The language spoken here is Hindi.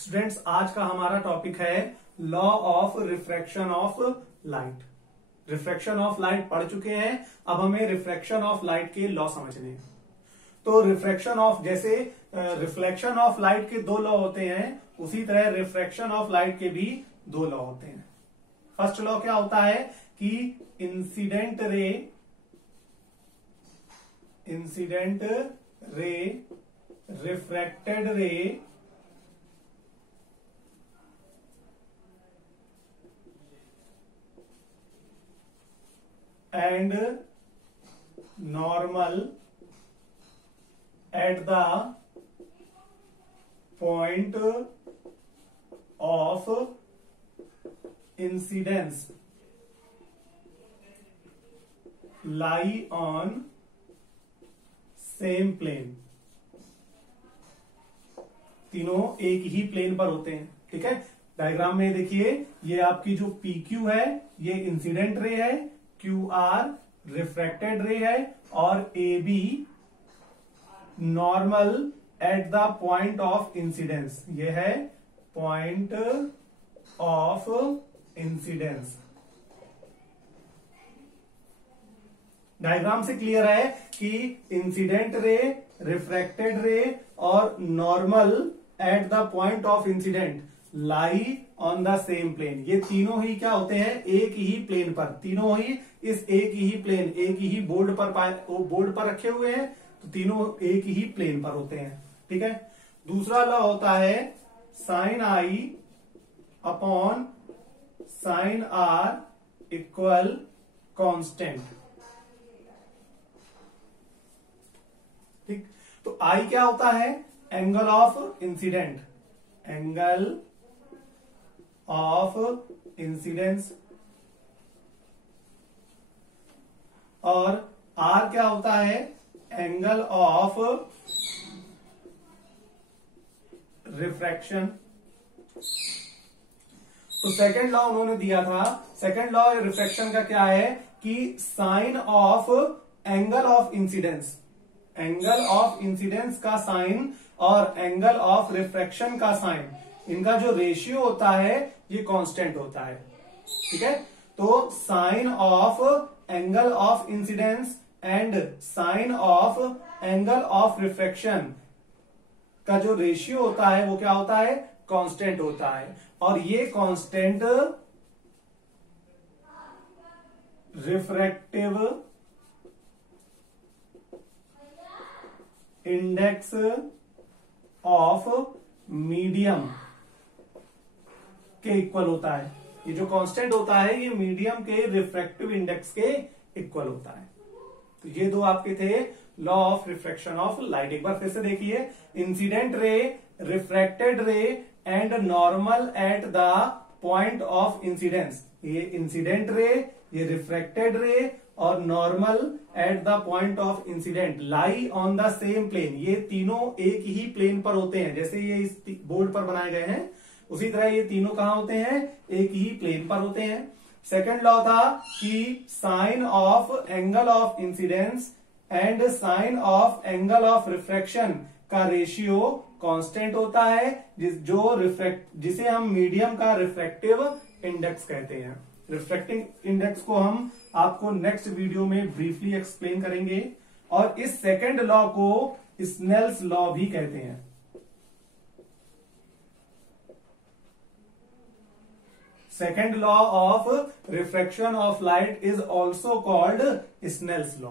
स्टूडेंट्स, आज का हमारा टॉपिक है law of refraction of light. Refraction of light पढ़ चुके हैं, अब हमें रिफ्रैक्शन ऑफ लाइट के लॉ समझने हैं। तो रिफ्रैक्शन ऑफ, जैसे रिफ्लेक्शन ऑफ लाइट के दो लॉ होते हैं, उसी तरह रिफ्रैक्शन ऑफ लाइट के भी दो लॉ होते हैं। फर्स्ट लॉ क्या होता है कि इंसिडेंट रे रिफ्रैक्टेड रे and normal at the point of incidence lie on same plane। तीनों एक ही प्लेन पर होते हैं। ठीक है, डायग्राम में देखिए, ये आपकी जो PQ है ये इंसिडेंट रे है, QR रिफ्रैक्टेड रे है और AB normal at the point of incidence, ये है पॉइंट ऑफ इंसिडेंस। डायग्राम से क्लियर है कि इंसिडेंट रे, रिफ्रैक्टेड रे और normal at the point of incident lie on the same plane. ये तीनों ही क्या होते हैं, एक ही प्लेन पर, तीनों ही इस एक ही प्लेन, एक ही बोर्ड पर रखे हुए हैं, तो तीनों एक ही प्लेन पर होते हैं। ठीक है, दूसरा लॉ होता है sine i upon sine r equal constant. ठीक, तो आई क्या होता है, angle of incident, angle of incidence, और आर क्या होता है, एंगल ऑफ रिफ्रैक्शन। तो सेकंड लॉ उन्होंने दिया था, सेकंड लॉ रिफ्रैक्शन का क्या है कि sine of angle of incidence, angle of incidence का साइन और एंगल ऑफ रिफ्रैक्शन का साइन, इनका जो रेशियो होता है ये कांस्टेंट होता है। ठीक है, तो sine of angle of incidence and sine of angle of refraction का जो रेशियो होता है वो क्या होता है, कांस्टेंट होता है। और ये constant refractive index of medium के इक्वल होता है। ये जो कांस्टेंट होता है ये मीडियम के रिफ्रैक्टिव इंडेक्स के इक्वल होता है। तो ये दो आपके थे law of refraction of light. एक बार फिर से देखिए, incident ray, refracted ray and normal at the point of incidence. ये इंसिडेंट रे, ये रिफ्रैक्टेड रे और normal at the point of incident lie on the same plane. ये तीनों एक ही प्लेन पर होते हैं, जैसे ये इस बोर्ड पर बनाए गए हैं उसी तरह ये तीनों कहां होते हैं, एक ही प्लेन पर होते हैं। सेकंड लॉ था कि sine of angle of incidence and sine of angle of refraction का रेशियो कांस्टेंट होता है, जिसे हम मीडियम का रिफ्रैक्टिव इंडेक्स कहते हैं। रिफ्रैक्टिंग इंडेक्स को हम आपको नेक्स्ट वीडियो में ब्रीफली एक्सप्लेन करेंगे। और इस सेकंड लॉ को स्नेल्स लॉ भी कहते हैं। Second law of refraction of light is also called Snell's law।